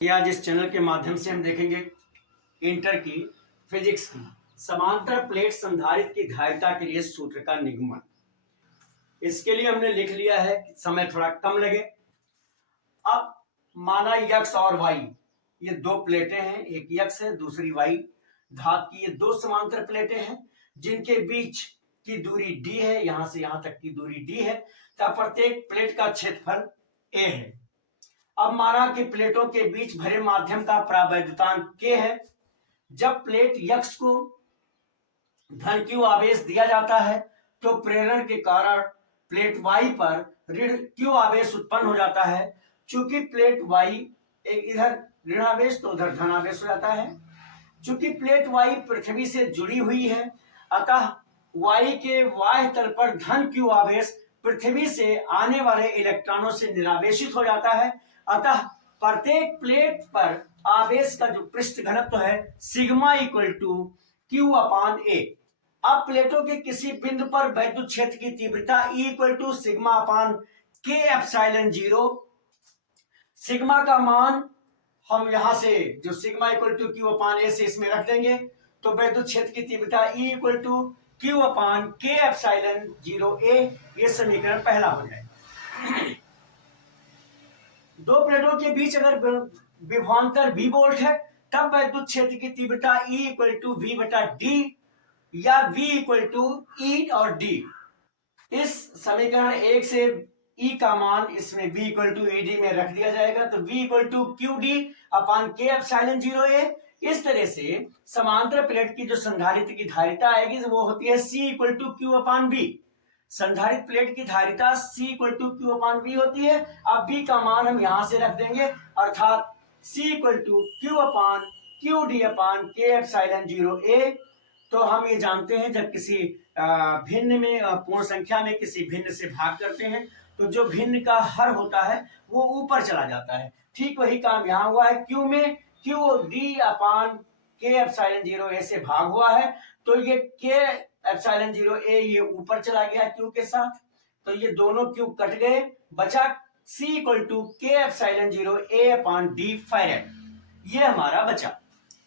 आज इस चैनल के माध्यम से हम देखेंगे इंटर की फिजिक्स की समांतर प्लेट संधारित्र की धारिता के लिए सूत्र का निगमन। इसके लिए हमने लिख लिया है कि समय थोड़ा कम लगे। अब माना यक्स और वाई ये दो प्लेटें हैं, एक यक्स है दूसरी वाई। धात की ये दो समांतर प्लेटें हैं जिनके बीच की दूरी डी है, यहां से यहां तक की दूरी डी है। तब प्रत्येक प्लेट का क्षेत्रफल ए है। अब माना कि प्लेटों के बीच भरे माध्यम का प्रावैद्युतांक k है। जब प्लेट यक्स को धन q आवेश दिया जाता है तो प्रेरण के कारण प्लेट y पर ऋण q आवेश उत्पन्न हो जाता है। चूंकि प्लेट y इधर ऋण आवेश तो उधर धन आवेश हो जाता है। चूंकि प्लेट y पृथ्वी से जुड़ी हुई है अतः y के बाह्य तल पर धन q आवेश पृथ्वी से आने वाले इलेक्ट्रॉनों से निरावेशित हो जाता है। अतः प्रत्येक प्लेट पर आवेश का जो पृष्ठ घनत्व है सिग्मा इक्वल टू क्यू अपान ए। अब प्लेटों के किसी बिंदु पर वैद्युत क्षेत्र की तीव्रता E equal to sigma upon K epsilon zero. Sigma का मान हम यहां से जो सिग्मा इक्वल टू क्यू अपान ए से इसमें रख देंगे तो वैद्युत क्षेत्र की तीव्रता E equal to Q upon K epsilon zero ए। ये समीकरण पहला हो जाए। दो प्लेटों के बीच अगर विभवांतर V वोल्ट है तब वैद्युत क्षेत्र की तीव्रता E इक्वल टू V बटा डी या V इक्वल टू E और D। इस समीकरण एक से E का मान इसमें V equal to E D में रख दिया जाएगा तो V equal to Q D upon K epsilon zero ए। इस तरह से समांतर प्लेट की जो संधारित्र की धारिता आएगी वो होती है C equal to Q upon B. संधारित्र प्लेट की धारिता C equal to Q upon B होती है। अब B का मान हम यहां से रख देंगे अर्थात C equal to Q upon Q D upon K epsilon zero ए। तो हम ये जानते हैं जब किसी भिन्न में पूर्ण संख्या में किसी भिन्न से भाग करते हैं तो जो भिन्न का हर होता है वो ऊपर चला जाता है। ठीक वही काम यहाँ हुआ है। Q में Q D upon K epsilon zero ए से भाग हुआ है तो ये के एप्सिलॉन जीरो ए ये ऊपर चला गया Q के साथ तो ये दोनों Q कट गए, बचा C इक्वल टू के epsilon zero A upon D farad. ये हमारा बचा।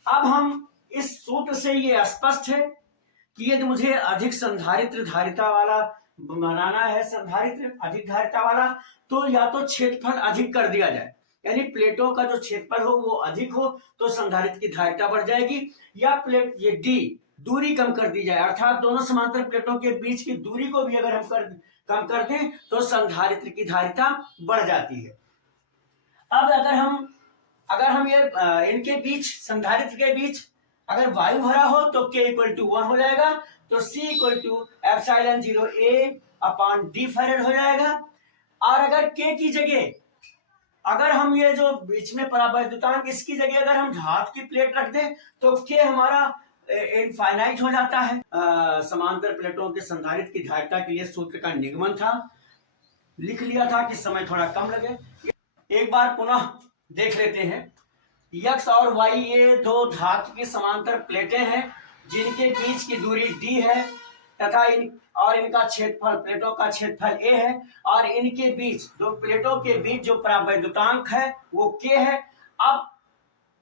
अब हम इस सूत्र से ये स्पष्ट है कि यदि मुझे अधिक संधारित्र धारिता वाला बनाना है, संधारित्र अधिक धारिता वाला, तो या तो क्षेत्रफल अधिक कर दिया जाए, यानी प्लेटों का जो क्षेत्रफल हो वो अधिक हो तो संधारित्र की धारिता बढ़ जाएगी, या प्लेट ये डी दूरी कम कर दी जाए अर्थात दोनों समांतर प्लेटों के बीच की दूरी को भी अगर हम कम कर दें तो संधारित्र की धारिता बढ़ जाती है। अब अगर हम ये इनके बीच संधारित्र के बीच अगर वायु भरा हो तो K इक्वल टू 1 हो जाएगा तो C equal to epsilon zero A upon D farad हो जाएगा। और अगर K की जगह अगर हम ये जो बीच में परावैद्युतांक इसकी जगह अगर हम धातु की प्लेट रख दें तो K हमारा इनफाइनाइट हो जाता है। समांतर प्लेटों के संधारित्र की धारिता के लिए सूत्र का निगमन था, लिख लिया था कि समय थोड़ा कम लगे। एक बार पुनः देख लेते हैं। यक्स और वाई ये दो धातु की समांतर प्लेटें हैं जिनके बीच की दूरी डी है तथा इनका क्षेत्रफल प्लेटों का क्षेत्रफल ए है और इनके बीच दो प्लेटों के बीच जो परावैद्युतांक है वो के है। अब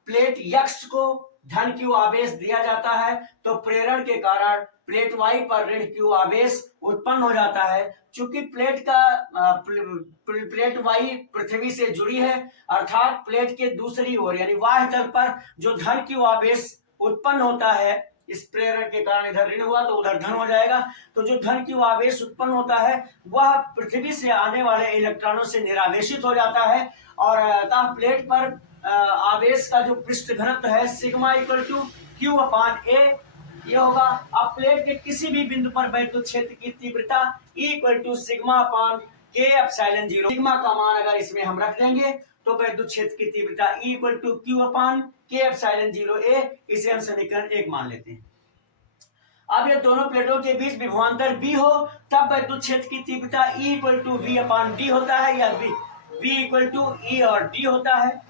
प्लेट यक्स को धन क्यू आवेश दिया जाता है तो प्रेरण के कारण प्लेट वाई पर ऋण क्यू आवेश उत्पन्न हो जाता है। चूंकि प्लेट वाई पृथ्वी से जुड़ी है अर्थात प्लेट के दूसरी ओर यानी बाह्य तल पर जो धन क्यू आवेश उत्पन्न होता है इस प्रेरण के कारण इधर ऋण हुआ तो उधर धन हो जाएगा। तो जो धन क्यू आवेश उत्पन्न होता है वह पृथ्वी से आने वाले इलेक्ट्रॉनों से निरावेशित हो जाता है और अतः प्लेट पर आवेश का जो पृष्ठ घनत्व है सिग्मा इक्वल टू क्यू अपान ए ये होगा। अब प्लेट के किसी भी बिंदु पर वैद्युत क्षेत्र की तीव्रता E equal to sigma upon K epsilon zero. Sigma का मान अगर इसमें हम रख देंगे तो वैद्युत क्षेत्र की तीव्रता E equal to Q upon K epsilon zero ए। इसे हम समीकरण एक मान लेते हैं। अब ये दोनों प्लेटों के बीच विभवांतर B हो तब वैद्युत क्षेत्र की तीव्रता E equal to V upon D होता है या V इक्वल टू E और D होता है।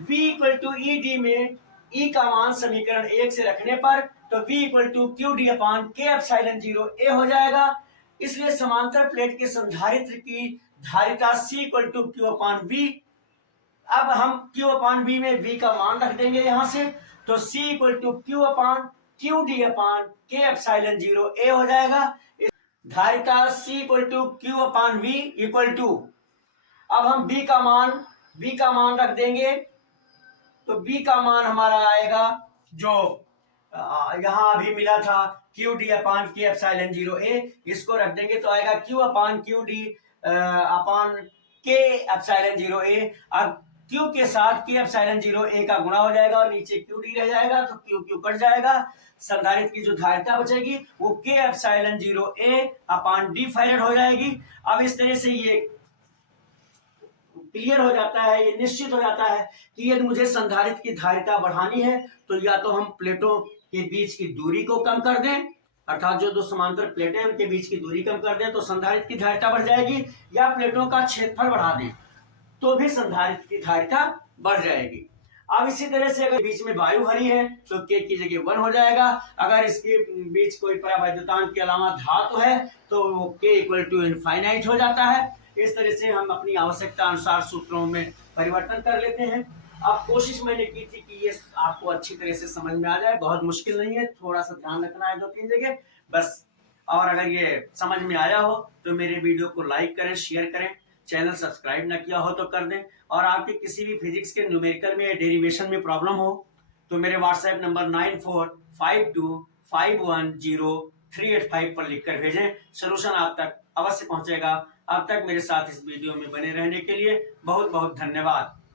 V equal to E D में E का मान समीकरण एक से रखने पर तो V equal to Q D upon K epsilon zero ए हो जाएगा। इसलिए समांतर प्लेट के संधारित्र की धारिता C equal to Q upon B अब हम Q अपान V में V का मान रख देंगे यहां से, तो C equal to Q upon Q D upon K epsilon 0 A हो जाएगा। धारिता C equal to Q upon V equal to, अब हम V का मान रख देंगे, तो V का मान हमारा आएगा जो यहाँ अभी मिला था Q D upon K epsilon 0 A, इसको रख देंगे तो आएगा Q upon Q D upon K epsilon 0 A। अब Q के साथ के एप्सिलॉन 0 A का गुणा हो जाएगा और नीचे क्यू डी रह जाएगा, तो क्यू क्यू कट जाएगा। संधारित्र की जो धारिता बचेगी वो के epsilon 0 A upon D farad हो जाएगी। अब इस तरह से ये क्लियर हो जाता है, ये निश्चित हो जाता है कि यदि मुझे संधारित्र की धारिता बढ़ानी है तो या तो हम प्लेटों के बीच की दूरी को कम कर दें, अर्थात जो दो समांतर प्लेटें हैं उनके बीच की दूरी कम कर दें तो संधारित्र की धारिता बढ़ जाएगी, या प्लेटों का क्षेत्रफल बढ़ा दें तो भी संधारित्र की धारिता बढ़ जाएगी। अब इसी तरह से अगर बीच में वायु भरी है तो के की जगह 1 हो जाएगा। अगर इसके बीच कोई परावैद्युतांक के अलावा धातु है तो वो के इक्वल टू इनफाइनाइट हो जाता है। इस तरह से हम अपनी आवश्यकता अनुसार सूत्रों में परिवर्तन कर लेते हैं। अब कोशिश मैंने की थी कि ये आपको अच्छी तरह से समझ में आ जाए, बहुत मुश्किल नहीं है, थोड़ा सा ध्यान रखना है 2-3 जगह बस। और अगर ये समझ में आया हो तो मेरे वीडियो को लाइक करें, शेयर करें, चैनल सब्सक्राइब ना किया हो तो कर दें। और आपके किसी भी फिजिक्स के न्यूमेरिकल में या डेरिवेशन में प्रॉब्लम हो तो मेरे व्हाट्सएप नंबर 9452510385 पर लिखकर भेजें, सलूशन आप तक अवश्य पहुंचेगा। अब तक मेरे साथ इस वीडियो में बने रहने के लिए बहुत बहुत धन्यवाद।